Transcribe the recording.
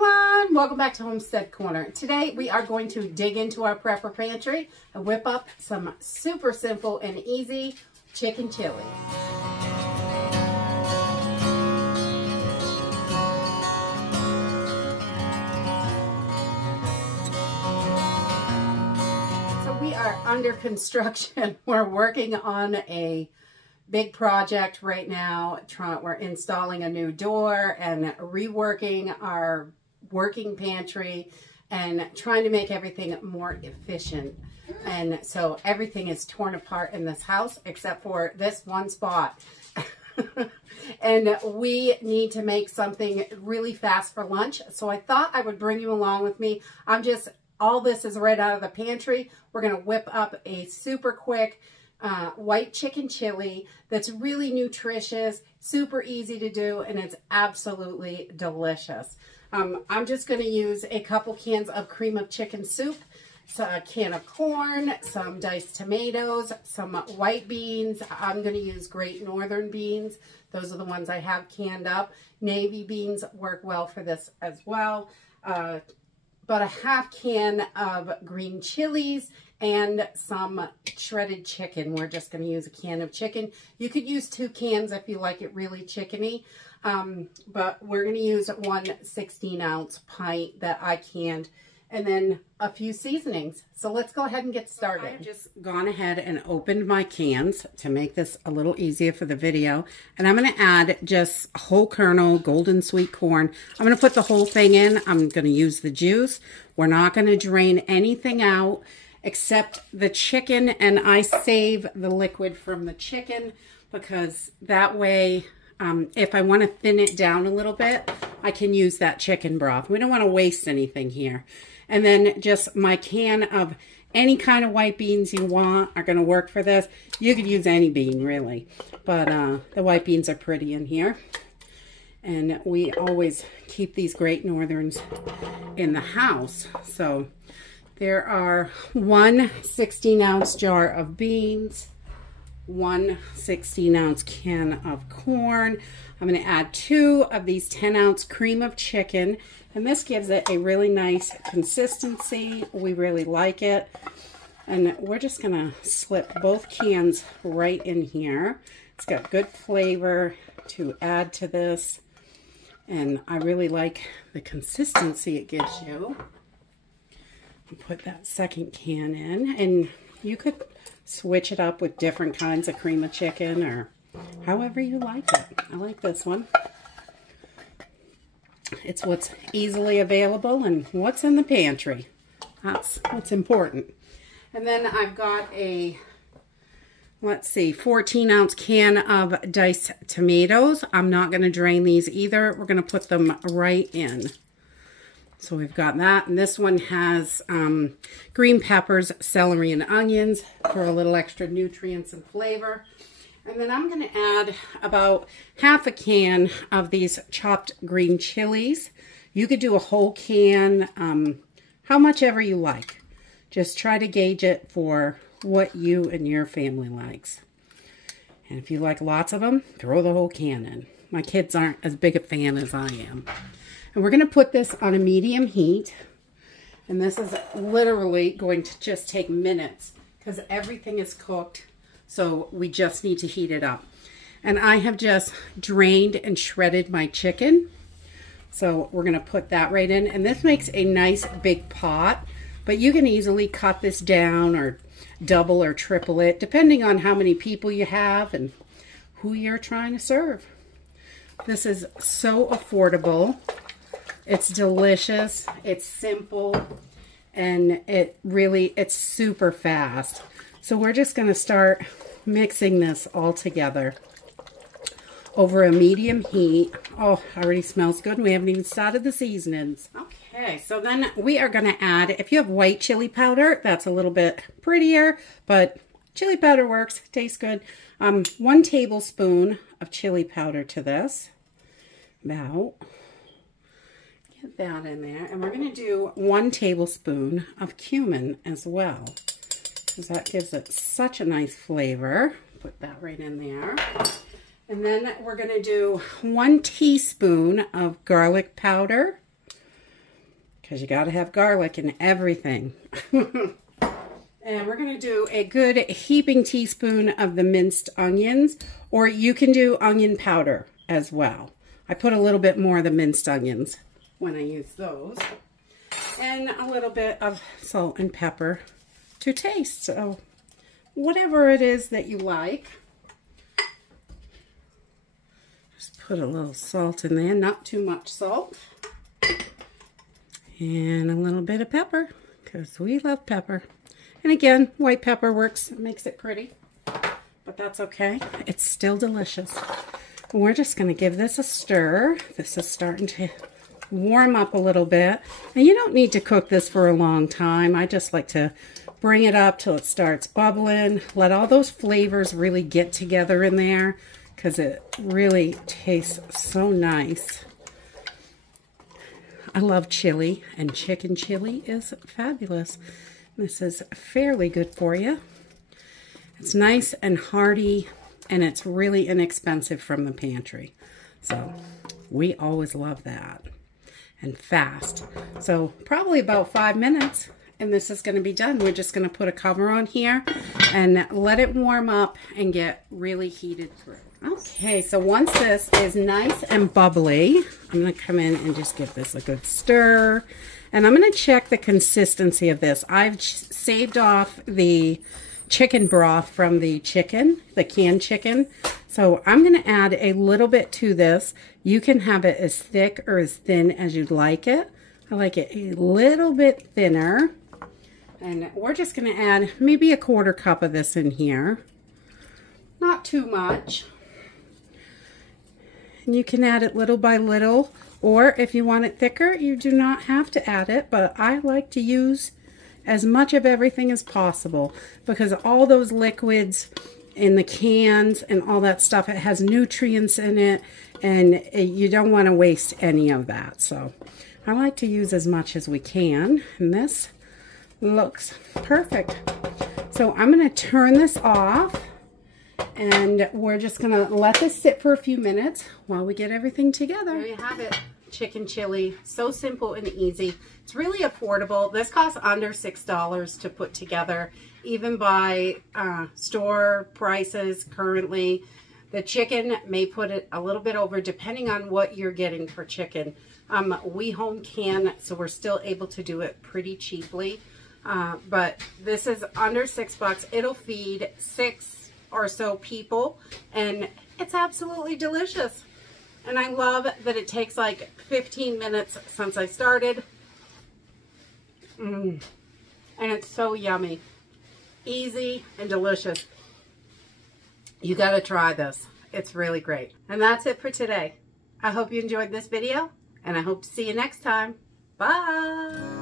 everyone, welcome back to Homestead Corner. Today we are going to dig into our prepper pantry and whip up some super simple and easy chicken chili. So we are under construction. We're working on a big project right now. We're installing a new door and reworking our working pantry and trying to make everything more efficient. And so everything is torn apart in this house except for this one spot. And we need to make something really fast for lunch. So I thought I would bring you along with me. All this is right out of the pantry. We're gonna whip up a super quick white chicken chili that's really nutritious, super easy to do, and it's absolutely delicious. I'm just going to use a couple cans of cream of chicken soup, so a can of corn, some diced tomatoes, some white beans. I'm going to use Great Northern beans. Those are the ones I have canned up. Navy beans work well for this as well. About a half can of green chilies and some shredded chicken. We're just going to use a can of chicken. You could use 2 cans if you like it really chickeny, but we're going to use one 16-ounce pint that I canned, and then a few seasonings. So let's go ahead and get started. I've just gone ahead and opened my cans to make this a little easier for the video, and I'm going to add just whole kernel golden sweet corn. I'm going to put the whole thing in. I'm going to use the juice. We're not going to drain anything out except the chicken, and I save the liquid from the chicken because that way if I want to thin it down a little bit, I can use that chicken broth. We don't want to waste anything here. And then just my can of any kind of white beans you want are going to work for this. You could use any bean really, but the white beans are pretty in here. And we always keep these Great Northerns in the house. So there are one 16-ounce jar of beans, one 16-ounce can of corn. I'm going to add 2 of these 10-ounce cream of chicken, and this gives it a really nice consistency. We really like it. And we're just going to slip both cans right in here. It's got good flavor to add to this, and I really like the consistency it gives you. Put that second can in, and you could switch it up with different kinds of cream of chicken or however you like it. I like this one. It's what's easily available and what's in the pantry. That's what's important. And then I've got a, let's see, 14-ounce can of diced tomatoes. I'm not going to drain these either. We're going to put them right in. So we've got that, and this one has green peppers, celery, and onions for a little extra nutrients and flavor. And then I'm going to add about half a can of these chopped green chilies. You could do a whole can, how much ever you like. Just try to gauge it for what you and your family likes. And if you like lots of them, throw the whole can in. My kids aren't as big a fan as I am. And we're going to put this on a medium heat, and this is literally going to just take minutes because everything is cooked, so we just need to heat it up. And I have just drained and shredded my chicken, so we're going to put that right in, and this makes a nice big pot, but you can easily cut this down or double or triple it depending on how many people you have and who you're trying to serve. This is so affordable. It's delicious, it's simple, and it's super fast. So we're just going to start mixing this all together over a medium heat. Oh, already smells good, and we haven't even started the seasonings. Okay, so then we are going to add, if you have white chili powder, that's a little bit prettier, but chili powder works, tastes good. 1 tablespoon of chili powder to this, about. Get that in there, and we're going to do 1 tablespoon of cumin as well, because that gives it such a nice flavor. Put that right in there. And then we're going to do 1 teaspoon of garlic powder, because you got to have garlic in everything. And we're going to do a good heaping teaspoon of the minced onions, or you can do onion powder as well. I put a little bit more of the minced onions when I use those. And a little bit of salt and pepper to taste. So whatever it is that you like. Just put a little salt in there, not too much salt. And a little bit of pepper, because we love pepper. And again, white pepper works, it makes it pretty, but that's okay. It's still delicious. We're just going to give this a stir. This is starting to warm up a little bit. And you don't need to cook this for a long time. I just like to bring it up till it starts bubbling. Let all those flavors really get together in there, because it really tastes so nice. I love chili, and chicken chili is fabulous. This is fairly good for you. It's nice and hearty, and it's really inexpensive from the pantry. So we always love that. And fast. So probably about 5 minutes, and this is going to be done. We're just going to put a cover on here and let it warm up and get really heated through. Okay, so once this is nice and bubbly, I'm going to come in and just give this a good stir. And I'm going to check the consistency of this. I've saved off the chicken broth from the chicken, the canned chicken. So I'm going to add a little bit to this. You can have it as thick or as thin as you'd like it. I like it a little bit thinner. And we're just going to add maybe a 1/4 cup of this in here. Not too much. And you can add it little by little. Or if you want it thicker, you do not have to add it, but I like to use as much of everything as possible, because all those liquids in the cans and all that stuff, it has nutrients in it, and you don't want to waste any of that. So I like to use as much as we can, and this looks perfect. So I'm going to turn this off, and we're just going to let this sit for a few minutes while we get everything together. There you have it. Chicken chili. So simple and easy. It's really affordable. This costs under $6 to put together, even by store prices currently. The chicken may put it a little bit over depending on what you're getting for chicken. We home can, so we're still able to do it pretty cheaply. But this is under $6. It'll feed 6 or so people, and it's absolutely delicious. And I love that it takes like 15 minutes since I started. And it's so yummy. Easy and delicious. You gotta try this. It's really great. And that's it for today. I hope you enjoyed this video, and I hope to see you next time. Bye!